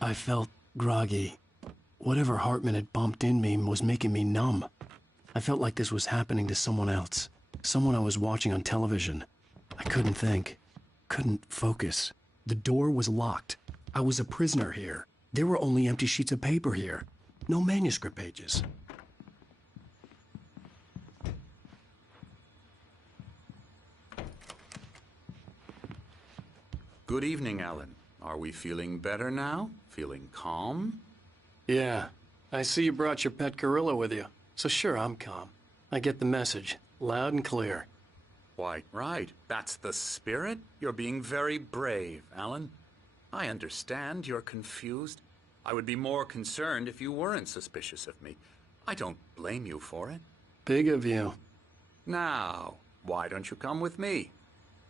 I felt groggy. Whatever Hartman had pumped in me was making me numb. I felt like this was happening to someone else. Someone I was watching on television. I couldn't think. Couldn't focus. The door was locked. I was a prisoner here. There were only empty sheets of paper here. No manuscript pages. Good evening, Alan. Are we feeling better now? Feeling calm? Yeah. I see you brought your pet gorilla with you. So sure, I'm calm. I get the message. Loud and clear. Quite right. That's the spirit. You're being very brave, Alan. I understand you're confused. I would be more concerned if you weren't suspicious of me. I don't blame you for it. Big of you. Now, why don't you come with me?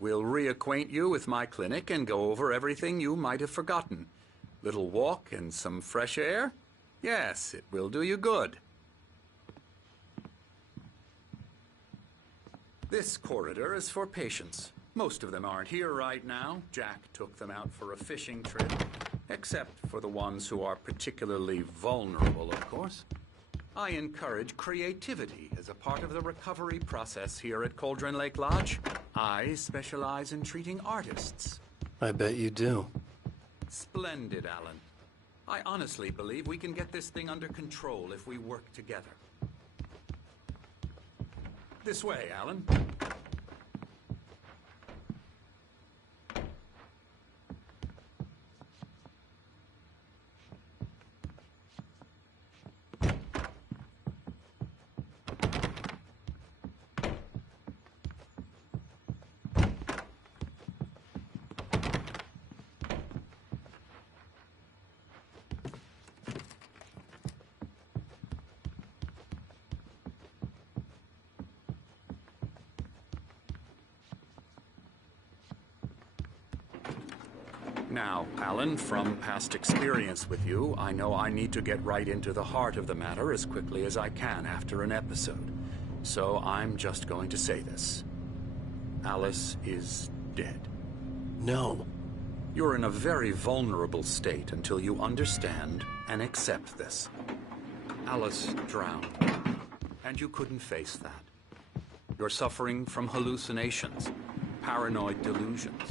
We'll reacquaint you with my clinic and go over everything you might have forgotten. Little walk and some fresh air? Yes, it will do you good. This corridor is for patients. Most of them aren't here right now. Jack took them out for a fishing trip, except for the ones who are particularly vulnerable, of course. I encourage creativity as a part of the recovery process here at Cauldron Lake Lodge. I specialize in treating artists. I bet you do. Splendid, Alan. I honestly believe we can get this thing under control if we work together. This way, Alan. Now, Alan, from past experience with you, I know I need to get right into the heart of the matter as quickly as I can after an episode. So I'm just going to say this. Alice is dead. No. You're in a very vulnerable state until you understand and accept this. Alice drowned, and you couldn't face that. You're suffering from hallucinations, paranoid delusions,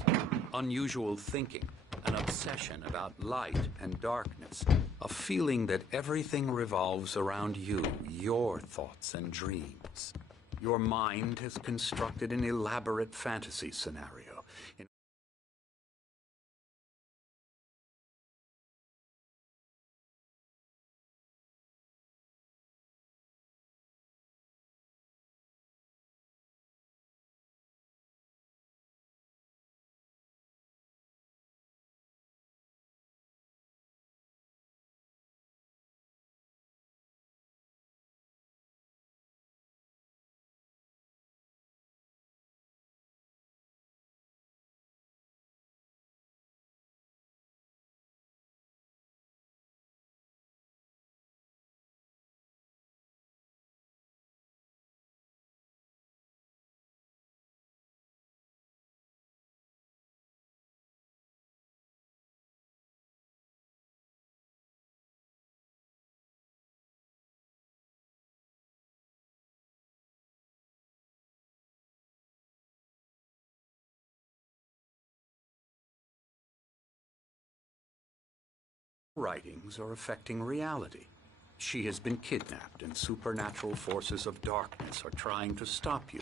unusual thinking, an obsession about light and darkness, a feeling that everything revolves around you, your thoughts and dreams. Your mind has constructed an elaborate fantasy scenario in writings are affecting reality. She has been kidnapped, and supernatural forces of darkness are trying to stop you.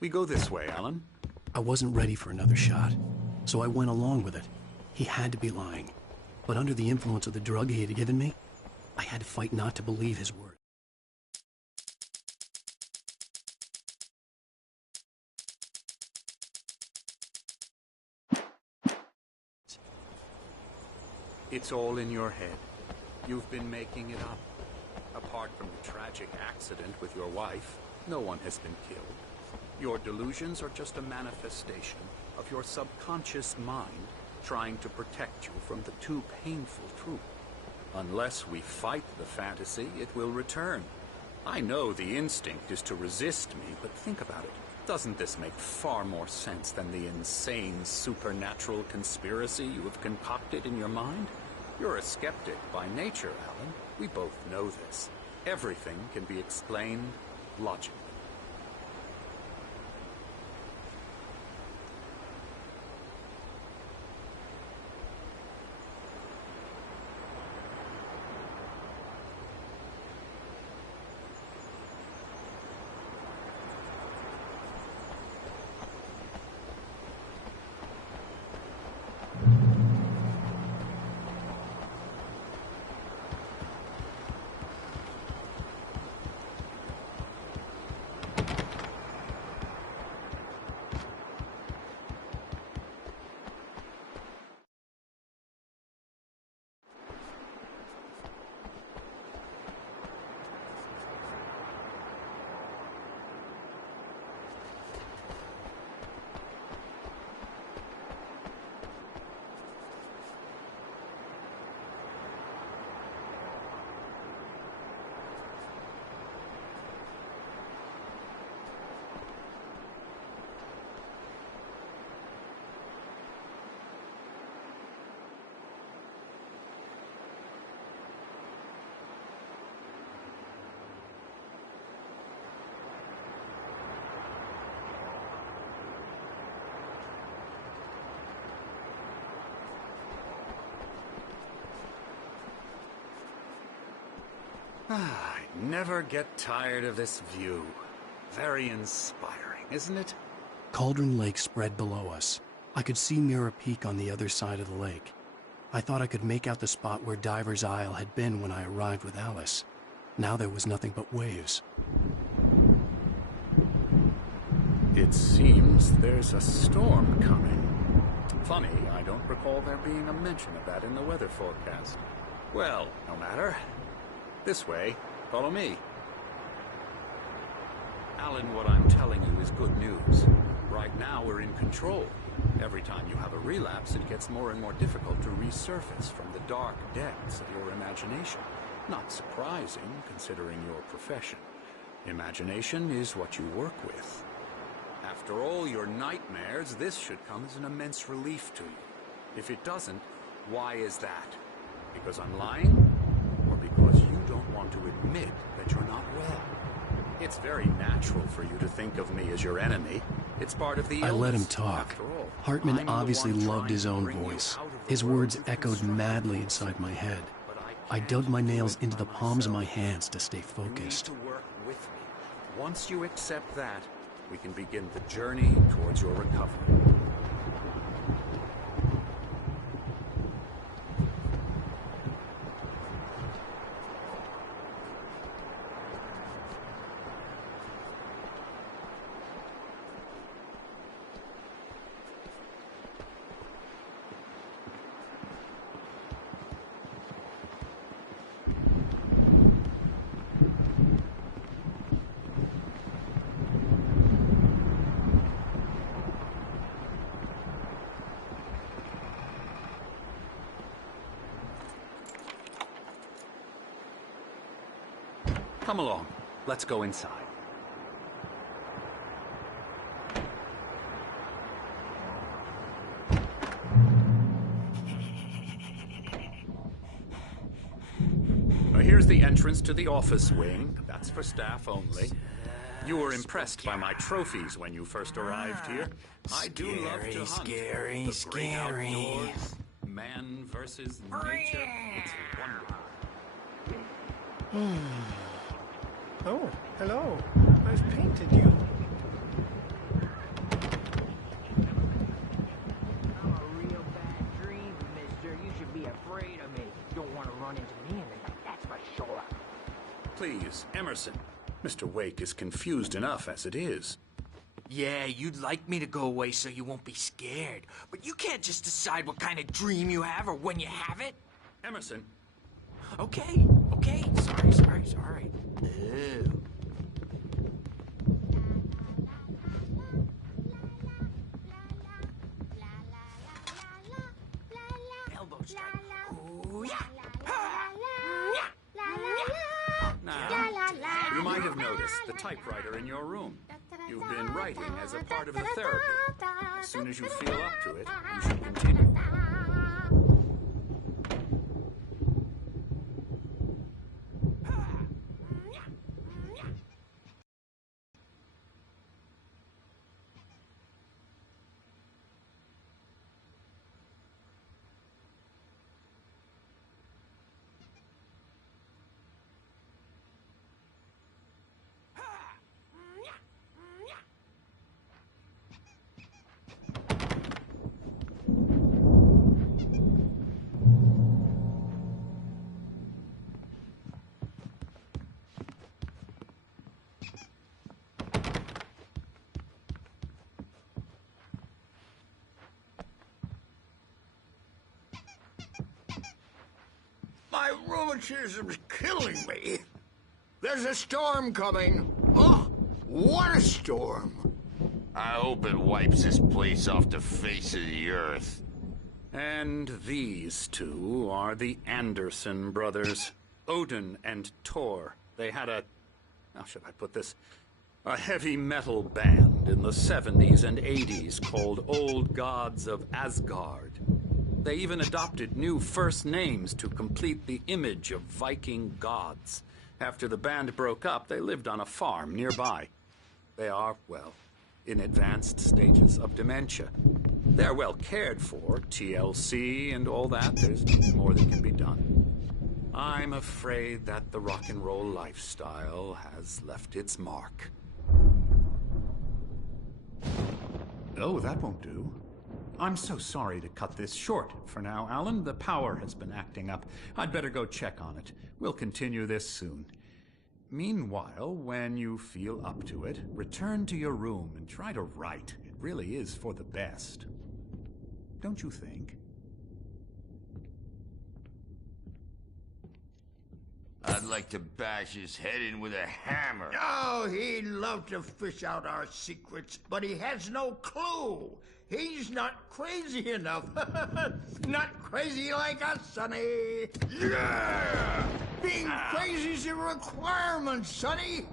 We go this way, Alan. I wasn't ready for another shot, so I went along with it. He had to be lying. But under the influence of the drug he had given me, I had to fight not to believe his word. It's all in your head. You've been making it up. Apart from the tragic accident with your wife, no one has been killed. Your delusions are just a manifestation of your subconscious mind trying to protect you from the too painful truth. Unless we fight the fantasy, it will return. I know the instinct is to resist me, but think about it. Doesn't this make far more sense than the insane supernatural conspiracy you have concocted in your mind? You're a skeptic by nature, Alan. We both know this. Everything can be explained logically. I never get tired of this view. Very inspiring, isn't it? Cauldron Lake spread below us. I could see Mirror Peak on the other side of the lake. I thought I could make out the spot where Diver's Isle had been when I arrived with Alice. Now there was nothing but waves. It seems there's a storm coming. Funny, I don't recall there being a mention of that in the weather forecast. Well, no matter. This way. Follow me. Alan, what I'm telling you is good news. Right now, we're in control. Every time you have a relapse, it gets more and more difficult to resurface from the dark depths of your imagination. Not surprising, considering your profession. Imagination is what you work with. After all your nightmares, this should come as an immense relief to you. If it doesn't, why is that? Because I'm lying? Or because you don't want to admit that you're not well? It's very natural for you to think of me as your enemy. It's part of the illness. I let him talk. Hartman obviously loved his own voice. His words echoed madly inside my head. I dug my nails into the palms of my hands to stay focused. You need to work with me. Once you accept that, we can begin the journey towards your recovery. Come along. Let's go inside. Now, here's the entrance to the office wing. That's for staff only. You were impressed by my trophies when you first arrived here. I do love to hunt. Scary, The great scary. outdoors, man versus nature. It's wonderful. Oh, hello. I've painted you. I'm a real bad dream, mister. You should be afraid of me. You don't want to run into me in the night, that's for sure. Please, Emerson. Mr. Wake is confused enough as it is. Yeah, you'd like me to go away so you won't be scared. But you can't just decide what kind of dream you have or when you have it. Emerson. Okay. Sorry. Ew. Elbow strike. Ooh, yeah. Now, you might have noticed the typewriter in your room. You've been writing as a part of the therapy. As soon as you feel up to it, you should continue. My rheumatism's killing me. There's a storm coming. Oh, what a storm. I hope it wipes this place off the face of the earth. And these two are the Anderson brothers, Odin and Thor. They had how should I put this? A heavy metal band in the 70s and 80s called Old Gods of Asgard. They even adopted new first names to complete the image of Viking gods. After the band broke up, they lived on a farm nearby. They are, well, in advanced stages of dementia. They're well cared for, TLC and all that. There's nothing more that can be done. I'm afraid that the rock and roll lifestyle has left its mark. Oh, that won't do. I'm so sorry to cut this short for now, Alan. The power has been acting up. I'd better go check on it. We'll continue this soon. Meanwhile, when you feel up to it, return to your room and try to write. It really is for the best. Don't you think? I'd like to bash his head in with a hammer. Oh, he'd love to fish out our secrets, but he has no clue. He's not crazy enough. Not crazy like us, Sonny. Yeah! Being crazy's a requirement, Sonny.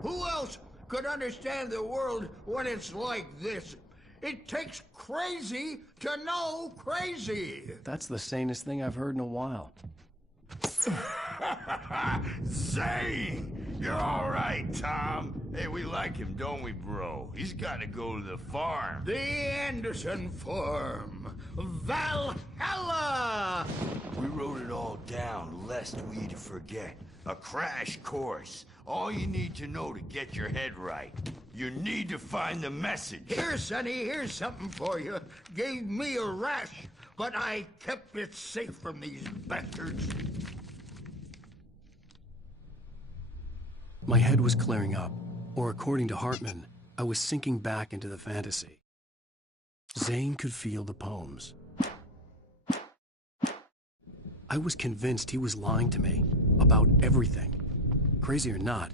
Who else could understand the world when it's like this? It takes crazy to know crazy. That's the sanest thing I've heard in a while. Zane! You're all right, Tom. Hey, we like him, don't we, bro? He's got to go to the farm. The Anderson Farm. Valhalla! We wrote it all down, lest we forget. A crash course. All you need to know to get your head right. You need to find the message. Here, Sonny, here's something for you. Gave me a rash, but I kept it safe from these bastards. My head was clearing up, or according to Hartman, I was sinking back into the fantasy. Zane could feel the poems. I was convinced he was lying to me about everything. Crazy or not,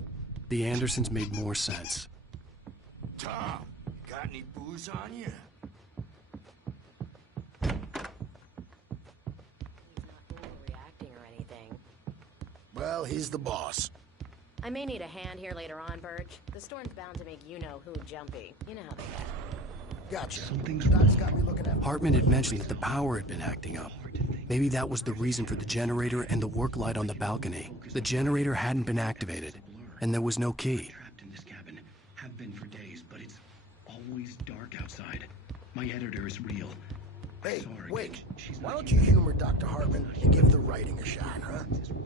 the Andersons made more sense. Tom, got any booze on you? He's not overreacting or anything. Well, he's the boss. I may need a hand here later on, Birch. The storm's bound to make you-know-who jumpy. You know how they get. Gotcha. That's got me looking at. Hartman had mentioned that the power had been acting up. Maybe that was the reason for the generator and the work light on the balcony. The generator hadn't been activated, and there was no key. Trapped in this cabin. Have been for days, but it's always dark outside. My editor is real. Hey, wait. Why don't you humor Dr. Hartman and give the writing a shot, huh?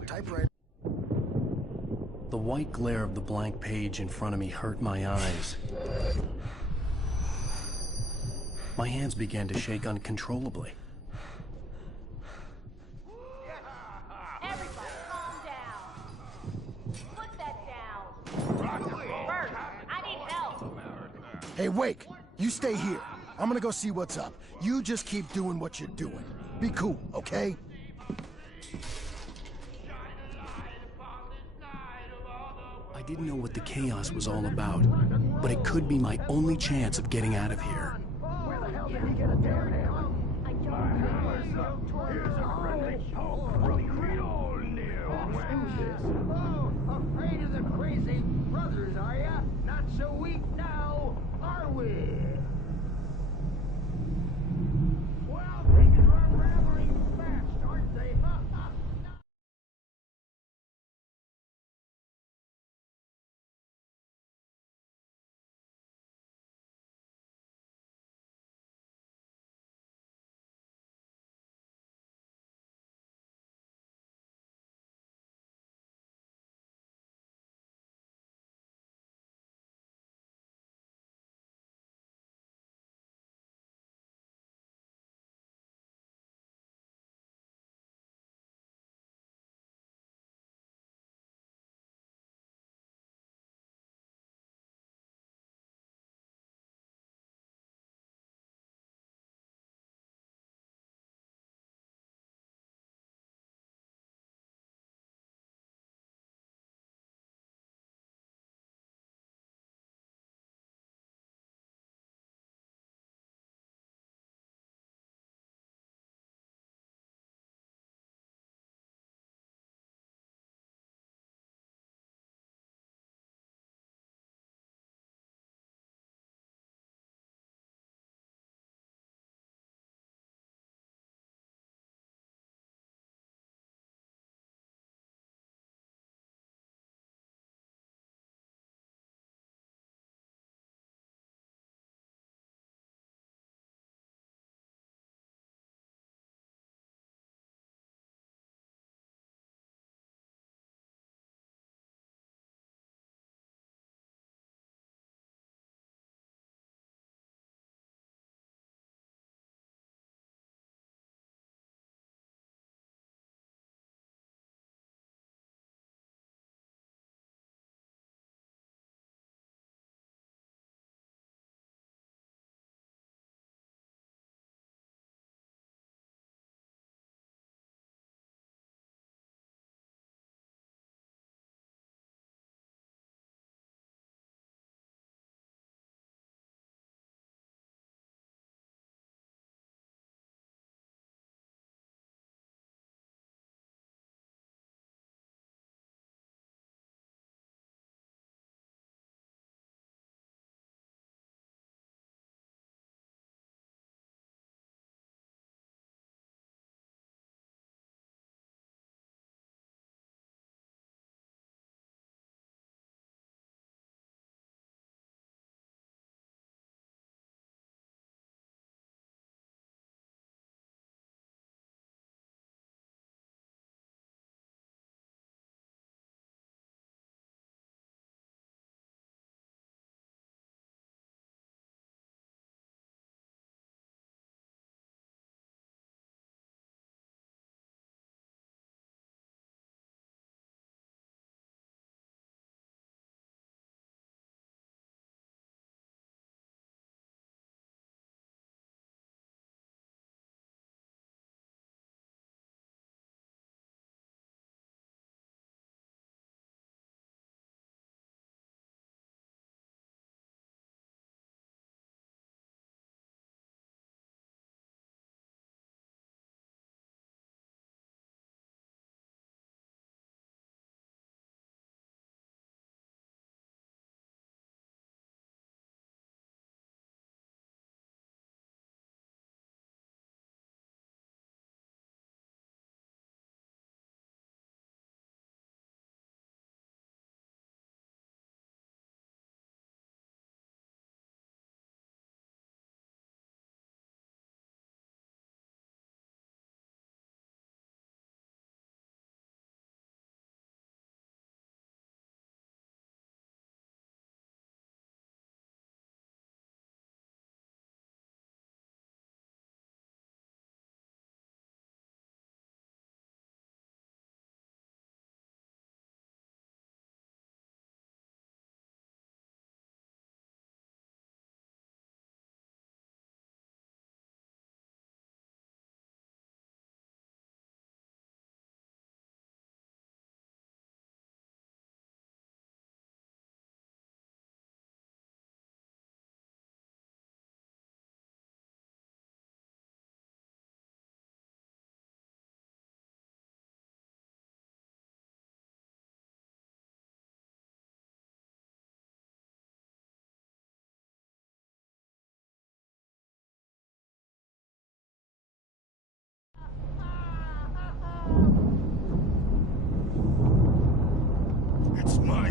Typewriter. The white glare of the blank page in front of me hurt my eyes. My hands began to shake uncontrollably. Everybody, calm down. Put that down. Bert, I need help. Hey, Wake, you stay here. I'm gonna go see what's up. You just keep doing what you're doing. Be cool, okay? I didn't know what the chaos was all about, but it could be my only chance of getting out of here. Where the hell did he get a damn hammer? I don't know. Oh, afraid of the crazy brothers, are ya? Not so weak now, are we?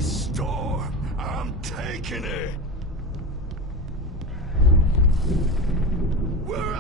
store. I'm taking it. We're